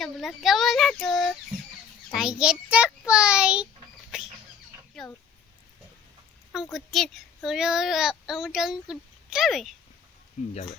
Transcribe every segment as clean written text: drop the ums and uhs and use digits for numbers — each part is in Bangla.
তোমরা কেমন আছো? টাইগার টক পাই আমি করতে যাবে যাবে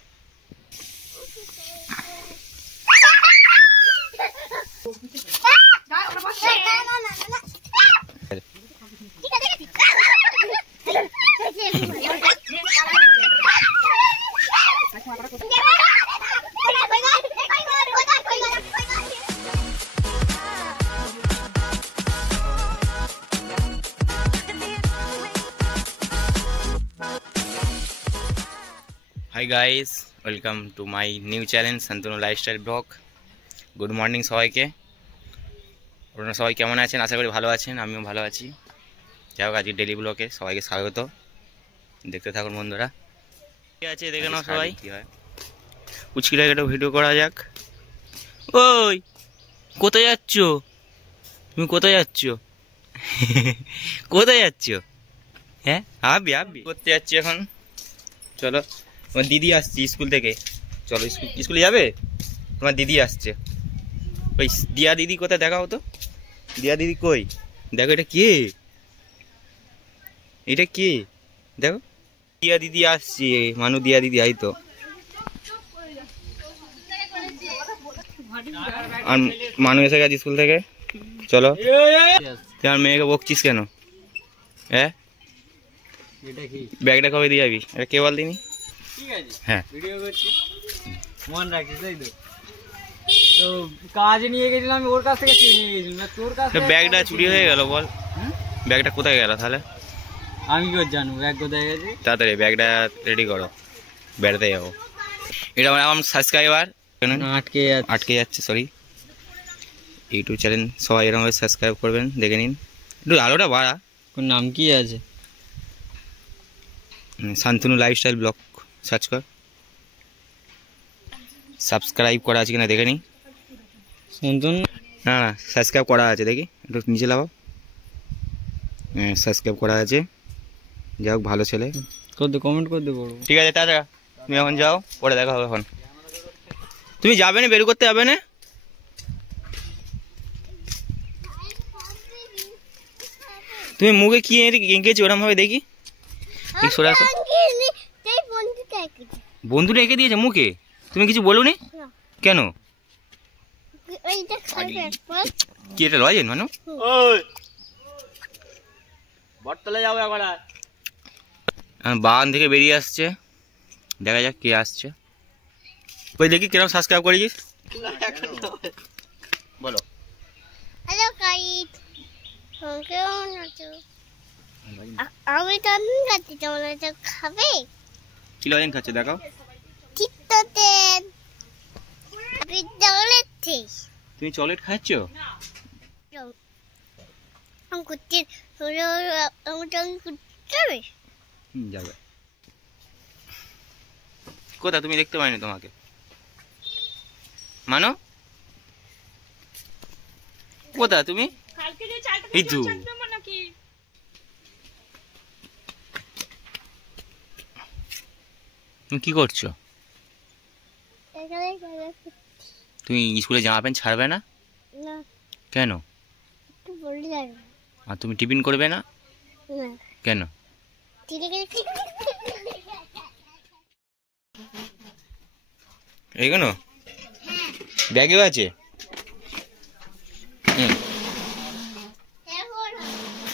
hi guys, welcome to my new challenge Shantanu lifestyle blog. Good morning সবাইকে। আপনারা সবাই কেমন আছেন? আশা করি ভালো আছেন, আমিও ভালো আছি। যাই হোক, আজকে ডেলি ব্লগে সবাইকে স্বাগত। দেখতে থাকুন বন্ধুরা। ঠিক আছে, দেখে নাও সবাই কী হয়। উচকিটা একটা ভিডিও করা যাক। ওই কোথায় যাচ্ছ তুমি? কোথায় যাচ্ছ? কোথায় যাচ্ছ? হ্যাঁ, আবি করতে যাচ্ছি এখন। চলো, তোমার দিদি আসছে স্কুল থেকে। চলো, স্কুলে যাবে? তোমার দিদি আসছে। ওই দিয়া দিদি কোথায়, দেখা হতো? দিয়া দিদি কই? দেখো, এটা কে? এটা কে? দেখো, দিয়া দিদি আসছে। মানু দিয়া দিদি আই তো। আর মানু এসে গেছে স্কুল থেকে। চলো, তুই আর মেয়েকে বকছিস কেন? হ্যাঁ, ব্যাগটা কবে দিয়ে যাবি? এটা কে বল দিনি? ঠিক আছে, হ্যাঁ, ভিডিও করছি, মন রাখিস। তাই তো, তো কাজে নিয়ে গেছিলাম, ওর কাছ থেকে কিনে নিয়ে গেছিলাম না তোর কাছ থেকে। ব্যাগটা চুরি হয়ে গেল, বল ব্যাগটা কোথায় গেল তাহলে? আমি কি জানবো ব্যাগ কোথায় গেছে? তাড়াতাড়ি ব্যাগটা রেডি করো, বেড়াতে যাবো। এটা আমার সাবস্ক্রাইবার আটকে যাচ্ছে, সরি। ইউটিউব চ্যানেল সবাই এরকমভাবে সাবস্ক্রাইব করবেন, দেখে নিন। একটু আলোটা বাড়া। ওর নাম কি আছে? শান্তনু লাইফস্টাইল ব্লগ সার্চ কর। সাবস্ক্রাইব করা আছে কিনা দেখে নিই। শান্তনু না না, সাবস্ক্রাইব করা আছে, দেখি একটু নিচে লাগাও। হ্যাঁ, সাবস্ক্রাইব করা আছে। যাই হোক, ভালো ছেলে। কমেন্ট করতে বড়। ঠিক আছে, টাটা। তুমি এখন যাও, পরে দেখা হবে। এখন তুমি যাবে না, বের করতে যাবে না? তুমি মুখে কি এঁকেছো ওরম ভাবে দেখি? বন্ধুটা এঁকে দিয়েছে মুখে, তুমি কিছু বলোনি কেন? কি এটা লজেন মানু? বটতলা যাবো একবার। বাগান থেকে বেরিয়ে আসছে, দেখা যাক কে আসছে। ওই দেখি কিরকম সাবস্ক্রাইব করেছিস বলো। হ্যালো গাইস, কেমন আছো? আমি তো খাচ্ছি, তোমরা তো খাবে? কি লজেন খাচ্ছে দেখাও। চিত্ততেন বিদ্যালয়ের থেকে তুমি চকলেট খাচ্ছ? আমি করতে যাবে যাবে। কোথা? তুমি দেখতে পাইনি তোমাকে মানো। কোথা তুমি? এই তো। তুমি কি করছো? তুমি স্কুলে জামা প্যান্ট ছাড়বে না কেন? আর তুমি টিফিন করবে না কেন? এইগুলো ব্যাগেও আছে।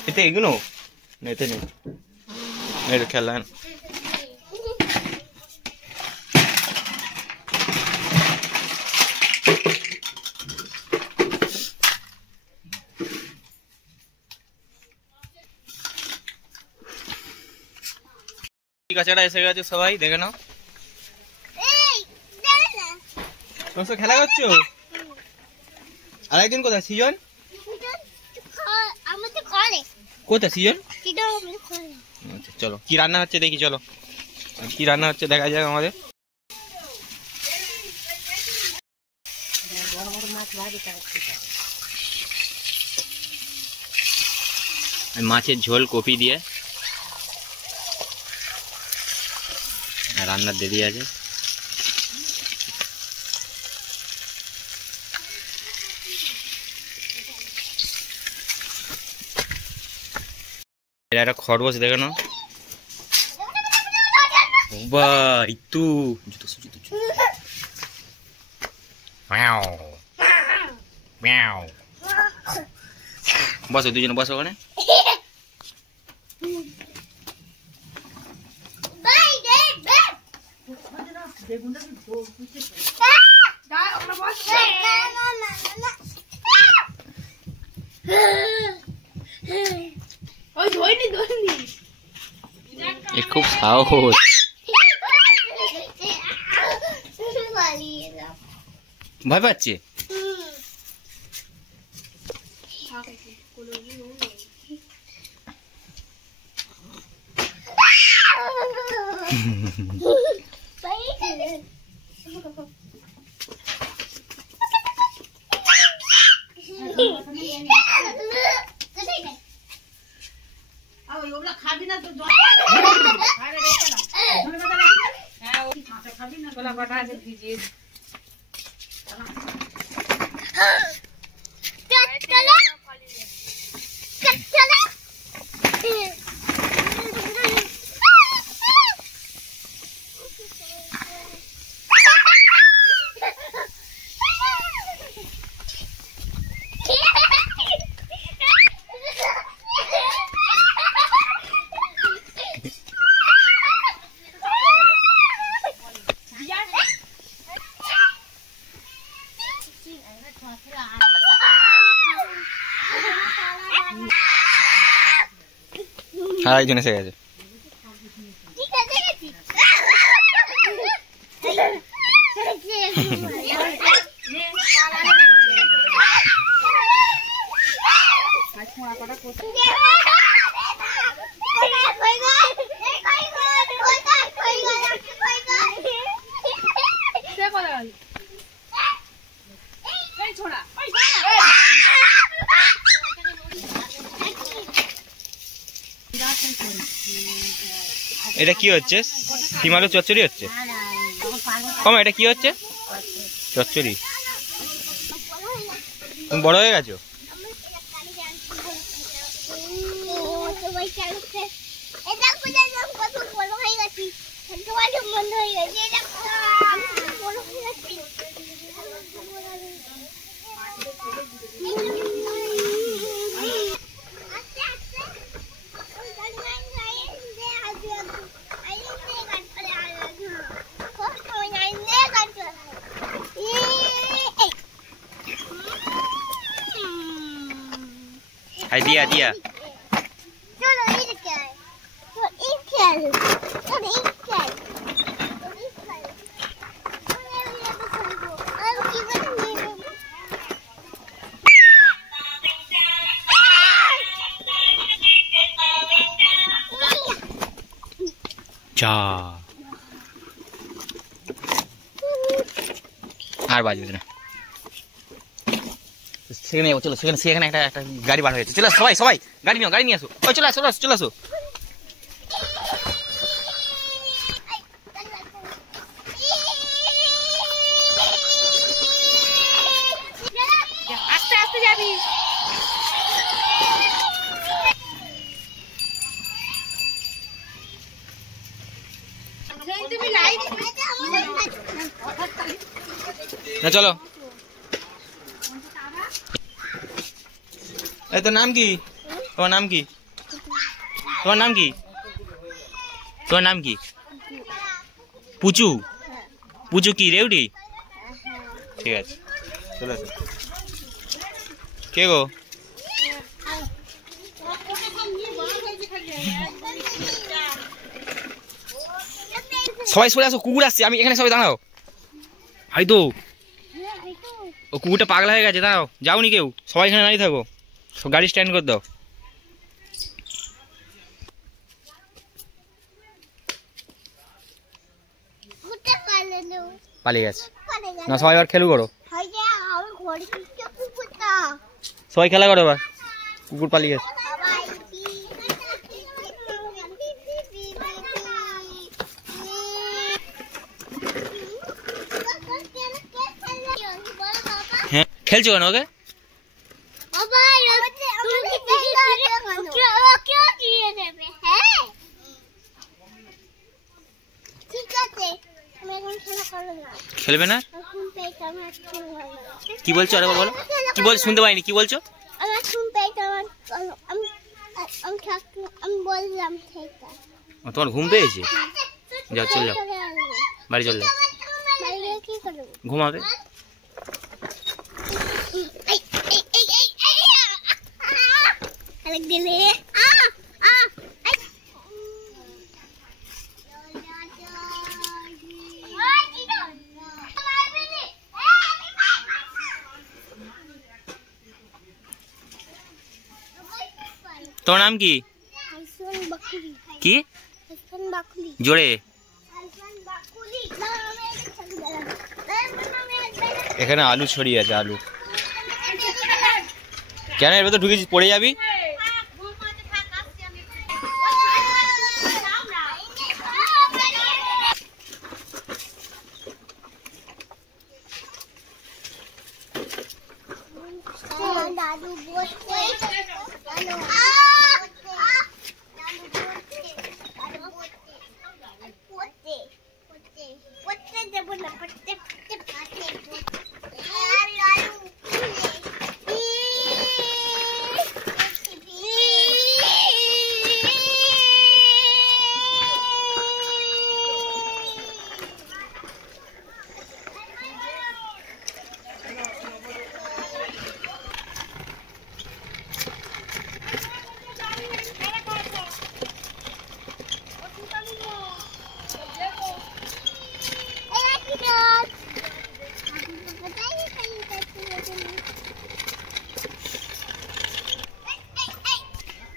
এতে এগুলো না, এতে নেই। এটা খেলা কাছাড়া এসে গেছে, সবাই দেখে নাও। তোমরা খেলা করছো? আর একজন কোথায়? সিজন কোথায়? সিজন আচ্ছা, চলো কি রান্না হচ্ছে দেখি। চলো কি রান্না হচ্ছে দেখা যাক আমাদের। মাছের ঝোল কপি দিয়ে, রান্নার দেরি আছে। এটা একটা খরগোশ দেখে নাও। বাবা ইতু জুতো জুতো মিয়াও মিয়াও। বসো দুজনে বসো ওখানে। খুব সাহস। ভয় পাচ্ছে। আরেকজন এসে গেছে। এটা কি হচ্ছে? হিমালয় চচ্চড়ি হচ্ছে। কম এটা কি হচ্ছে? চচ্চড়ি। তুমি বড় হয়ে গেছো? Hai dia dia. Cholo ikan. Cholo ikan. Cholo ikan. Ja. আর বাজবে না। সেখানে চলো, সেখানে একটা গাড়ি বার হয়েছে। চলো সবাই গাড়ি নিয়ে আসো। ওই চলে আসো। আস্তে আস্তে যাবি। না চলো। এই তোর নাম কি? তোমার নাম কি? পুচু কি রেউডি? ঠিক আছে চলে আসো। কে গো? সবাই সরে আসো, কুকুর আসছে। আমি এখানে সবাই দাঁড়াও। হয়তো ও কুকুরটা পাগলা হয়ে গেছে। দাঁড়াও, যাওনি কেউ, সবাই এখানে দাঁড়িয়ে থাকো। গাড়ি স্ট্যান্ড করে দাও। পালিয়ে গেছে না, সবাই এবার খেলু করো। সবাই খেলা করো এবার। কুকুর পালিয়ে গেছে। হ্যাঁ খেলছো কেন ওকে? দেবে হ্যাঁ ঠিক আছে আমি এখন খেলা করব না খেলবে না এখন পেইটা আমার খেলা ভালো কি বলছো আরেকবার বলো কি বল শুনতে পাইনি কি বলছো আমার এখন পেইটা আমার আমি আমি বললাম ঠিক আছে তোমার ঘুম পেয়েছে যাও চল যাও বাড়ি চল যাও বাইরে কি করব ঘুমাবে আরেক দিলে তোমার নাম কি কি জোরে এখানে আলু ছড়িয়ে আছে আলু কেন এর ভেতর ঢুকেছিস পড়ে যাবি দাদু বসতে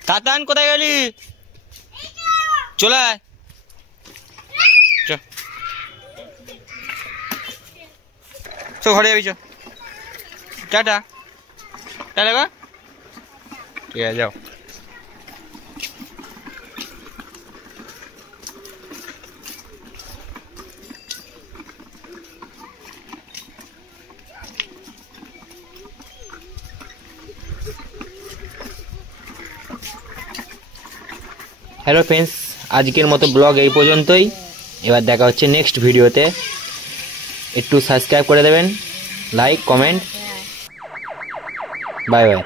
তাতান কোথায় গেলি চলে আয় চো ঘরে যাবি চো টাটা টাটা গা ঠিক আছে যাও হ্যালো ফ্রেন্ডস আজকের মতো ব্লগ এই পর্যন্তই এবার দেখা হচ্ছে নেক্সট ভিডিওতে একটু সাবস্ক্রাইব করে দেবেন লাইক কমেন্ট বাই বাই